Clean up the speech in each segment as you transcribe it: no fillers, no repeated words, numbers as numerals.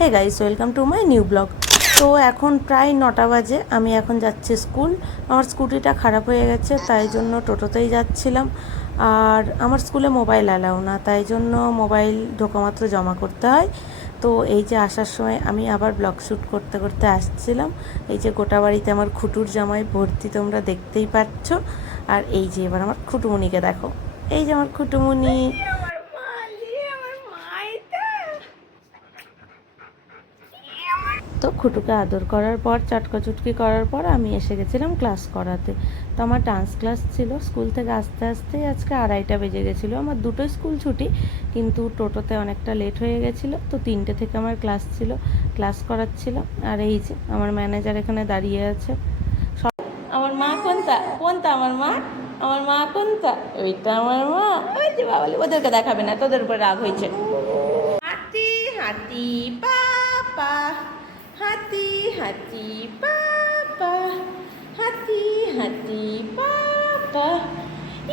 Hey guys, welcome to my new blog. তো এখন প্রায় 9টা বাজে, আমি এখন যাচ্ছি স্কুল। আমার স্কুটিটা খারাপ হয়ে গেছে, তাই জন্য টোটোতেই যাচ্ছিলাম। আর আমার স্কুলে মোবাইল অ্যালাউ না, তাই জন্য মোবাইল ঢোকামাত্র জমা করতে হয়। তো এই যে আসার সময় আমি আবার ব্লগ শ্যুট করতে করতে আসছিলাম। এই যে গোটা বাড়িতে আমার খুটুর জামাই ভর্তি, তোমরা দেখতেই পাচ্ছ। আর এই যে এবার আমার খুটুমুনিকে দেখো, এই যে আমার খুটুমুনি। তো খুটুকে আদর করার পর, চটকাচুটকি করার পর আমি এসে গেছিলাম ক্লাস করাতে। তো আমার ডান্স ক্লাস ছিল। স্কুল থেকে আস্তে আস্তেই আজকে 2:30 বেজে গেছিলো। আমার দুটোই স্কুল ছুটি, কিন্তু টোটোতে অনেকটা লেট হয়ে গেছিলো। তো 3টে থেকে আমার ক্লাস ছিল, ক্লাস করাচ্ছিল। আর এই যে আমার ম্যানেজার এখানে দাঁড়িয়ে আছে। আমার মা কোনটা কোনটা আমার মা, আমার মা কোনটা? ওইটা আমার মা। ওই যে বাবালি, ওদেরকে দেখাবে না, তোদের উপর রাগ হয়েছে। হাতি হাতি পাপা, হাতি হাতি পাপা, হাতি হাতি পাপা।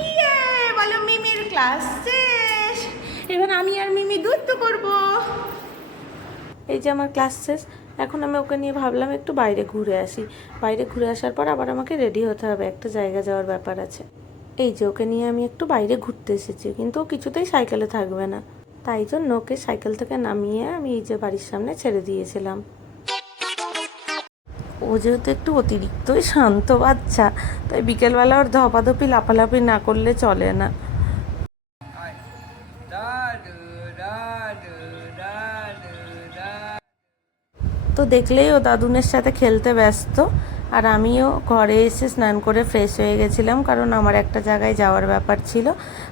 ইয়ে, বলো মিমির ক্লাস শেষ। এবার আমি আর মিমি দুধ করবো। এই যে আমার ক্লাস শেষ। এখন আমি ওকে নিয়ে ভাবলাম একটু বাইরে ঘুরে আসি। বাইরে ঘুরে আসার পর আবার আমাকে রেডি হতে হবে, একটা জায়গা যাওয়ার ব্যাপার আছে। এই যে ওকে নিয়ে আমি একটু বাইরে ঘুরতে এসেছি, কিন্তু ও কিছুতেই সাইকেলে থাকবে না। তাই জন্য ওকে সাইকেল থেকে নামিয়ে আমি এই যে বাড়ির সামনে ছেড়ে দিয়েছিলাম। ও যেহেতু একটু অতিরিক্তই শান্ত বাচ্চা, তাই বিকেলবেলা ওর ধপাধপি লাফালাফি না করলে চলে না। তো দেখলেই ও দাদুনের সাথে খেলতে ব্যস্ত। আর আমিও ঘরে এসে স্নান করে ফ্রেশ হয়ে গেছিলাম, কারণ আমার একটা জায়গায় যাওয়ার ব্যাপার ছিল।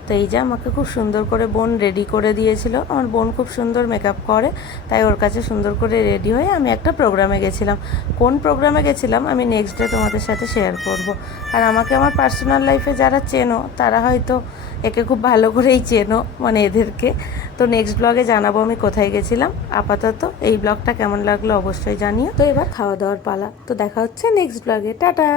তো এই যে আমাকে খুব সুন্দর করে বোন রেডি করে দিয়েছিল। আমার বোন খুব সুন্দর মেকআপ করে, তাই ওর কাছে সুন্দর করে রেডি হয়ে আমি একটা প্রোগ্রামে গেছিলাম। কোন প্রোগ্রামে গেছিলাম আমি নেক্সট ডে তোমাদের সাথে শেয়ার করব। আর আমাকে আমার পার্সোনাল লাইফে যারা চেনো তারা হয়তো একে খুব ভালো করেই চেনো, মানে এদেরকে। তো নেক্সট ব্লগে জানাবো আমি কোথায় গেছিলাম। আপাতত এই ব্লগটা কেমন লাগলো অবশ্যই জানিও। তো এবার খাওয়া দাওয়ার পালা। তো দেখা হচ্ছে নেক্সট ব্লগে। টাটা।